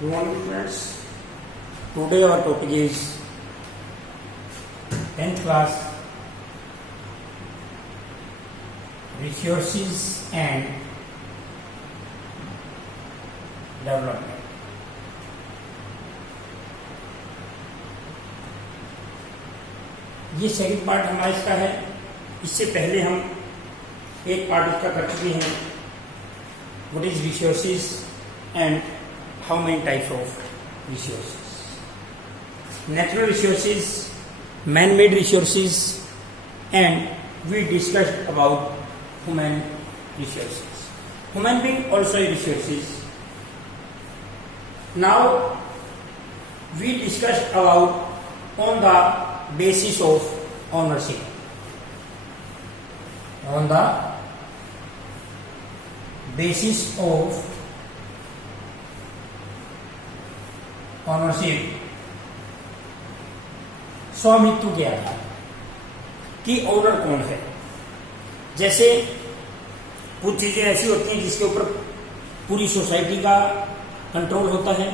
Good morning, friends. Today our topic is 10th class resources and development. ये second part हमारा इसका है. इससे पहले हम एक पार्ट इसका कर चुके हैं. What is resources and how many types of resources. Natural resources, man-made resources, and we discussed about human resources. Human being also resources. Now we discussed about on the basis of ownership. On the basis of ownership, स्वामित्व के आधार कि owner कौन है. जैसे कुछ चीजें ऐसी होती हैं जिसके ऊपर पूरी सोसाइटी का कंट्रोल होता है.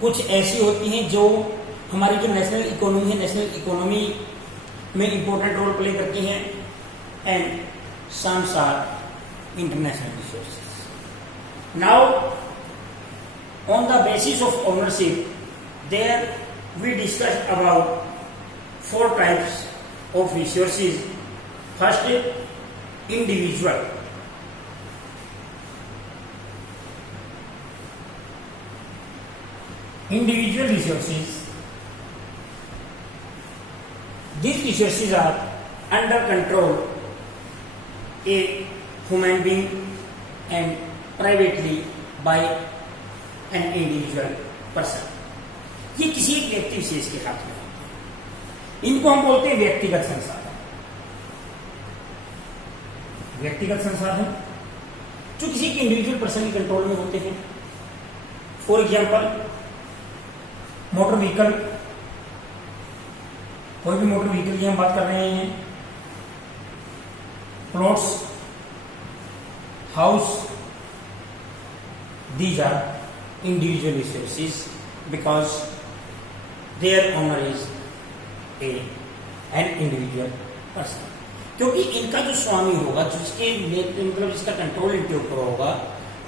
कुछ ऐसी होती हैं जो हमारी जो नेशनल इकोनॉमी है, नेशनल इकोनॉमी में इंपॉर्टेंट रोल प्ले करती हैं. And some are international resources. Now on the basis of ownership there we discussed about 4 types of resources. First, individual. Individual resources. These resources are under control a human being and privately by an individual person. ये किसी एक व्यक्ति विशेष के हाथ में होते हैं. इनको हम बोलते हैं व्यक्तिगत संसाधन. व्यक्तिगत संसाधन जो किसी के इंडिविजुअल पर्सन के कंट्रोल में होते हैं. For example motor vehicle. कोई भी मोटर व्हीकल की हम बात कर रहे हैं. Plots, house, these are individual resources because their owner is an individual person. क्योंकि इनका जो स्वामी होगा, जिसके मतलब जिसका कंट्रोल इनके ऊपर होगा,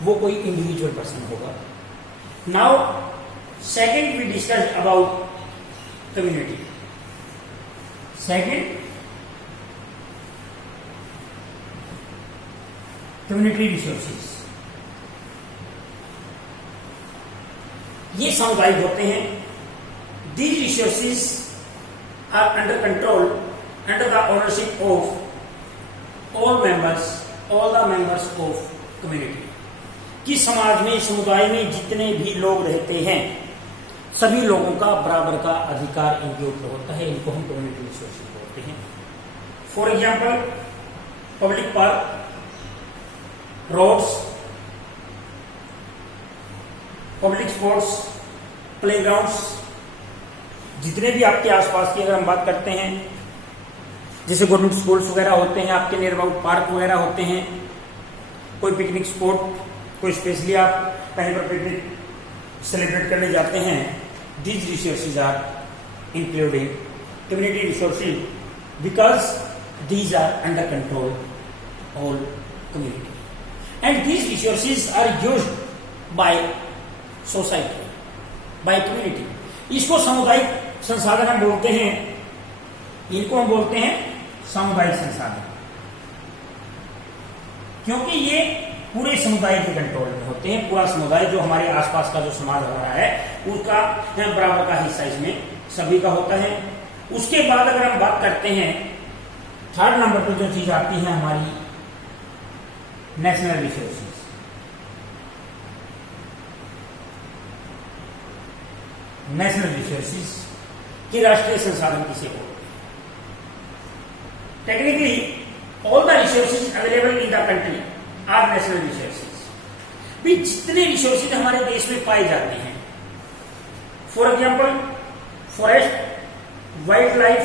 वो कोई इंडिविजुअल पर्सन होगा. Now second we discuss about community. Second, community resources. ये सामुदायिक होते हैं. These resources are under control, under the ownership of all the members of community. कि समाज में, समुदाय में जितने भी लोग रहते हैं, सभी लोगों का बराबर का अधिकार इनके ऊपर होता है. इनको हम कम्युनिटी रिसोर्सेज बोलते हैं. For example public park, roads, public sports, playgrounds, जितने भी आपके आसपास की अगर हम बात करते हैं, जैसे गवर्नमेंट स्कूल्स वगैरह होते हैं, आपके नियर अबाउट पार्क वगैरह होते हैं, कोई पिकनिक स्पॉट, कोई स्पेशली आप कहीं पर पिकनिक सेलिब्रेट करने जाते हैं. These resources are including community resources because these are under control all community. And these resources are used by society, by community. इसको सामुदायिक संसाधन हम बोलते हैं. इनको हम बोलते हैं सामुदायिक संसाधन, क्योंकि ये पूरे समुदाय के कंट्रोल में होते हैं. पूरा समुदाय जो हमारे आसपास का जो समाज हो रहा है, उसका बराबर का हिस्सा इसमें सभी का होता है. उसके बाद अगर हम बात करते हैं, थर्ड नंबर पर जो चीज आती है हमारी नेशनल रिसोर्सेज. नेशनल रिसोर्सेज की राष्ट्रीय संसाधन किसे बोलते हैं. Technically all the resources available in the country are national resources. भी जितने रिसोर्सेज हमारे देश में पाए जाते हैं, for example forest, wildlife,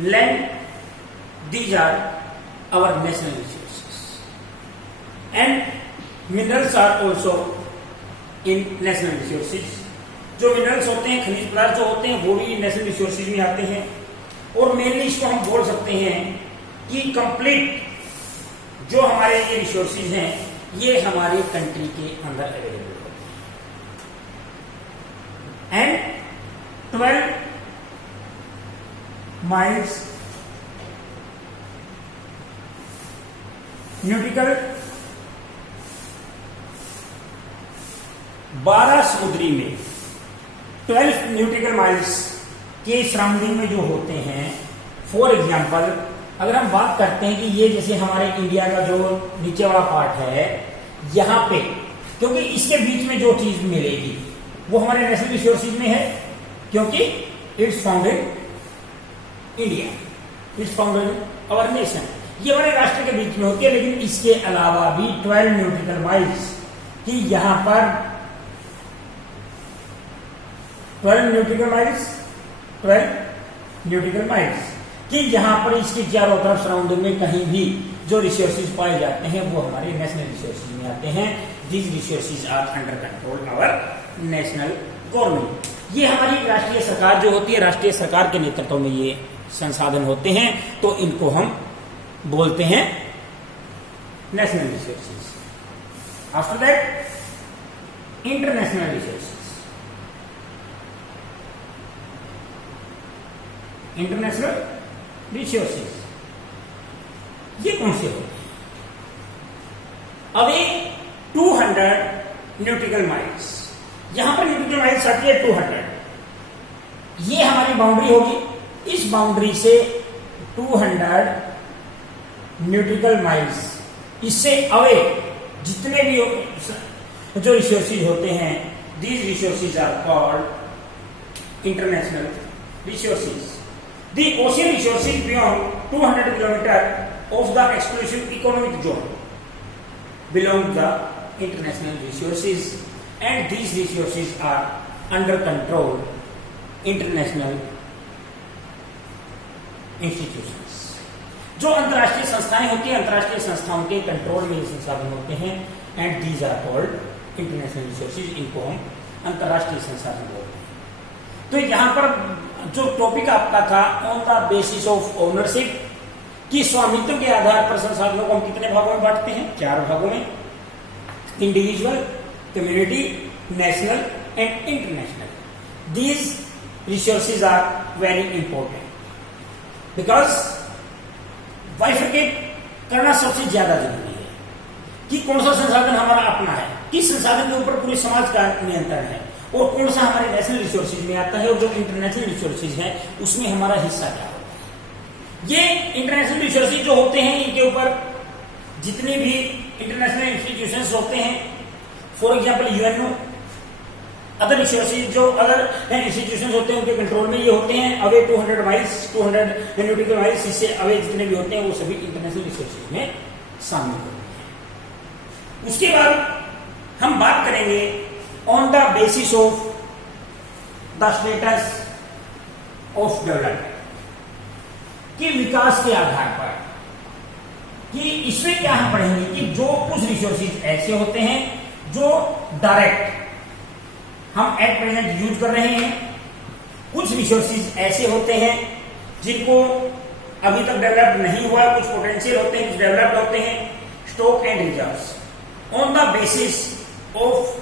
land, these are our national resources. And minerals are also in national resources. जो मिनरल्स होते हैं, खनिज पदार्थ जो होते हैं, वो भी नेशनल रिसोर्सेज में आते हैं। और मेनली इसको हम बोल सकते हैं कि कंप्लीट जो हमारे ये रिसोर्सेज हैं, ये हमारे कंट्री के अंदर अवेलेबल होते हैं। एंड 12 माइल्स न्यूट्रिकल, 12 समुद्री में 12 न्यूट्रिकल माइल्स के सराउंडिंग में जो होते हैं। फॉर एग्जाम्पल अगर हम बात करते हैं कि ये जैसे हमारे इंडिया का जो नीचे वाला पार्ट है, यहां पे क्योंकि इसके बीच में जो चीज मिलेगी वो हमारे नेशनल रिसोर्सेज में है, क्योंकि it's found in India, it's found in our nation, ये हमारे राष्ट्र के बीच में होती है। लेकिन इसके अलावा भी 12 न्यूट्रिकल माइल्स की यहां पर 12 न्यूट्रिकल माइल्स कि यहां पर इसके चारों तरफ सराउंडिंग में कहीं भी जो रिसोर्सेज पाए जाते हैं वो हमारे नेशनल रिसोर्सेज में आते हैं। These resources are under control our national government. ये हमारी राष्ट्रीय सरकार जो होती है, राष्ट्रीय सरकार के नेतृत्व में ये संसाधन होते हैं, तो इनको हम बोलते हैं national resources. After that international resources. International resources ये कौन से होते हैं? अवे 200 न्यूट्रिकल माइल्स, यहां पर न्यूट्रिकल माइल्स आती है 200, ये हमारी बाउंड्री होगी। इस बाउंड्री से 200 न्यूट्रिकल माइल्स, इससे अवे जितने भी जो रिसोर्सेज होते हैं, these resources are called international resources. The ocean resources beyond 200 km of the exclusive economic zone belong to the international resources, and these resources are under control international institutions. जो अंतर्राष्ट्रीय संस्थाएं होती हैं, अंतर्राष्ट्रीय संस्थाओं के कंट्रोल में ये संसाधन होते हैं, and these are called international resources. इनको हम अंतर्राष्ट्रीय संसाधन बोलते हैं। तो यहां पर जो टॉपिक आपका था on the basis of ownership, कि स्वामित्व के आधार पर संसाधनों को हम कितने भागों में बांटते हैं? 4 भागों में, individual, community, national and international. These resources are very important because bifurcate करना सबसे ज्यादा जरूरी है कि कौन सा संसाधन हमारा अपना है, किस संसाधन के ऊपर पूरे समाज का नियंत्रण है, और कौन सा हमारे नेशनल रिसोर्सेज में आता है, और जो इंटरनेशनल रिसोर्सेज है उसमें हमारा हिस्सा क्या होता है। ये इंटरनेशनल रिसोर्सेज जो होते हैं, इनके ऊपर जितने भी इंटरनेशनल इंस्टीट्यूशंस होते हैं, for example UNO, other resources जो अदर इंस्टीट्यूशंस होते हैं उनके कंट्रोल में ये होते हैं। अवे 200 माइल्स, 200 न्यूट्रिकल माइल्स, इससे अवे जितने भी होते हैं वो सभी इंटरनेशनल रिसोर्सेज में शामिल होते हैं। उसके बाद हम बात करेंगे on the basis of the status of development, कि विकास के आधार पर, कि इसमें क्या हम पढ़ेंगे कि जो कुछ रिसोर्सेज ऐसे होते हैं जो डायरेक्ट हम एट प्रेजेंट यूज कर रहे हैं, कुछ रिसोर्सेज ऐसे होते हैं जिनको अभी तक डेवलप नहीं हुआ, कुछ पोटेंशियल होते हैं, कुछ डेवलप्ड होते हैं, stock and reserves. On the basis of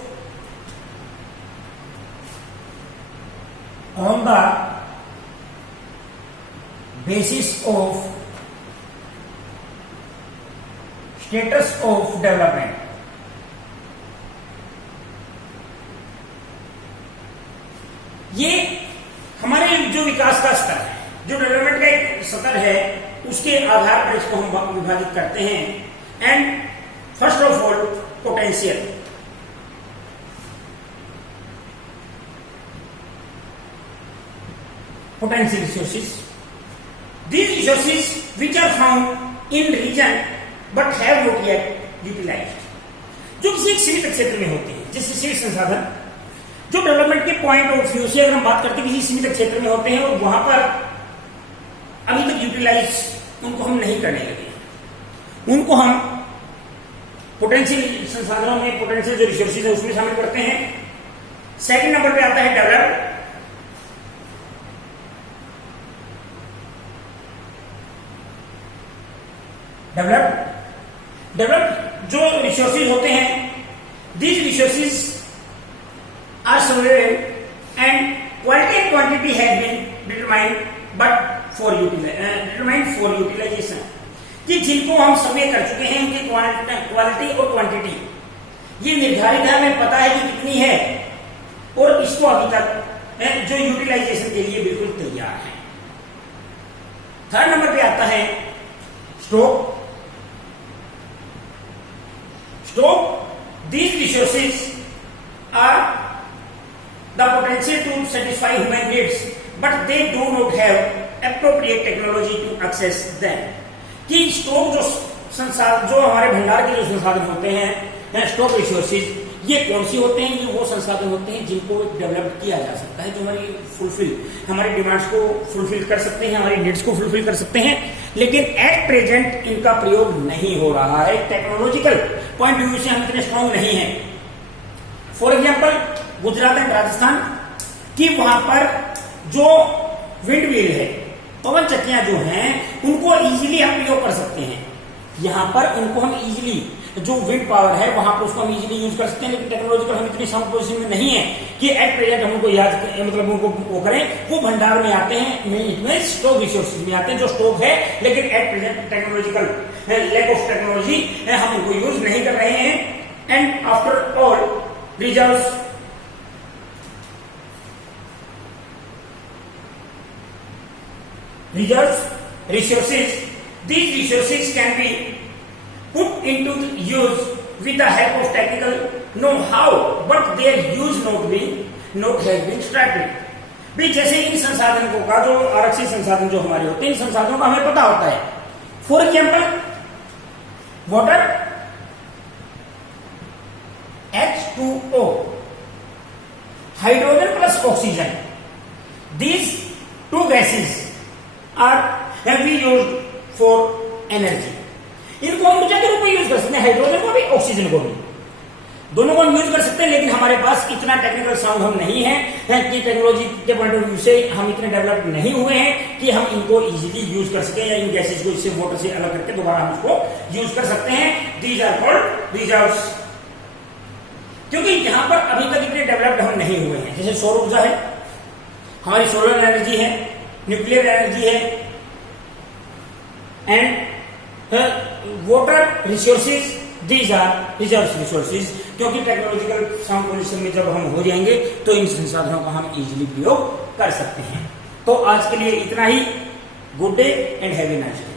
on the basis of status of development, ये हमारे जो विकास का स्तर है, जो डेवलपमेंट का एक स्तर है, उसके आधार पर इसको हम विभाजित करते हैं। And first of all potential, potential resources. These resources which are found in region but have not yet utilized, जो किसी एक सीमित क्षेत्र में होती है, जैसे सीमित संसाधन जो डेवलपमेंट के पॉइंट ऑफ व्यू से अगर हम बात करते हैं किसी सीमित क्षेत्र में होते हैं और वहां पर अभी तक यूटिलाइज उनको हम नहीं करने लगे, उनको हम पोटेंशियल संसाधनों में, पोटेंशियल जो रिसोर्सेज है उसमें शामिल करते हैं। सेकंड नंबर पे आता है डेवलप। डेवलप जो रिसोर्सेज होते हैं, these resources are surveyable and quality and quantity has been determined for utilisation, कि जिनको हम सर्वे कर चुके हैं उनकी क्वालिटी और क्वांटिटी ये निर्धारित है, हमें पता है कि कितनी है, और इसको अभी तक जो यूटिलाइजेशन के लिए बिल्कुल तैयार है। थर्ड नंबर पे आता है stock. These resources are the potential to satisfy human needs, but they do not have appropriate technology to access them. कि स्टॉक जो हमारे भंडार के जो संसाधन होते हैं, स्टॉक रिसोर्सेज, ये कौन सी होते हैं? ये वो संसाधन होते हैं जिनको डेवलप किया जा सकता है, जो हमारी डिमांड्स को फुलफिल कर सकते हैं, हमारी नीड्स को फुलफिल कर सकते हैं, लेकिन एट प्रेजेंट इनका प्रयोग नहीं हो रहा है। टेक्नोलॉजिकल पॉइंट ऑफ व्यू से हम इतने स्ट्रांग नहीं है। For example Gujarat and Rajasthan की वहां पर जो विंड व्हील है, पवन चक्कियां जो हैं, उनको इजीली हम प्रयोग कर सकते हैं। यहां पर उनको हम इजीली, जो विंड पावर है वहां पर उसको हम इजीली यूज कर सकते हैं, लेकिन टेक्नोलॉजिकल हम इतनी साउंड पोजीशन में नहीं है कि एट प्रेजेंट हम उनको उनको वो करें। वो भंडार में आते हैं, स्टॉक रिसोर्सेज में आते हैं, जो स्टॉक है, लेकिन at present technological lack of technology हम उनको यूज नहीं कर रहे हैं। And after all reserves, resources, these resources can be put into use with the help of technical know-how, but their use not has been started. भी जैसे इन संसाधनों का, जो आरक्षित संसाधन जो हमारे होते हैं, इन संसाधनों का हमें पता होता है। For example water, H2O, hydrogen plus oxygen, these two gases are we used for energy. इनको हम ऊर्जा के रूप में यूज कर सकते हैं, हाइड्रोजन को भी ऑक्सीजन को भी, दोनों को हम यूज कर सकते हैं, लेकिन हमारे पास इतना टेक्निकल साउंड हम नहीं है कि टेक्नोलॉजी के पॉइंट ऑफ व्यू से हम इतने डेवलप नहीं हुए हैं कि हम इनको इजीली यूज कर सकें, या इन गैसेज को इससे वाटर से अलग करके दोबारा हम उसको यूज कर सकते हैं। These are called reserves. क्योंकि यहां पर अभी तक इतने डेवलप्ड हम नहीं हुए हैं। जैसे सौर ऊर्जा है, हमारी सोलर एनर्जी है, न्यूक्लियर एनर्जी है, and water resources, these are reserve resources. क्योंकि टेक्नोलॉजिकल साउंड पोजीशन में जब हम हो जाएंगे तो इन संसाधनों का हम इजीली प्रयोग कर सकते हैं। तो आज के लिए इतना ही। Good day and have a nice day.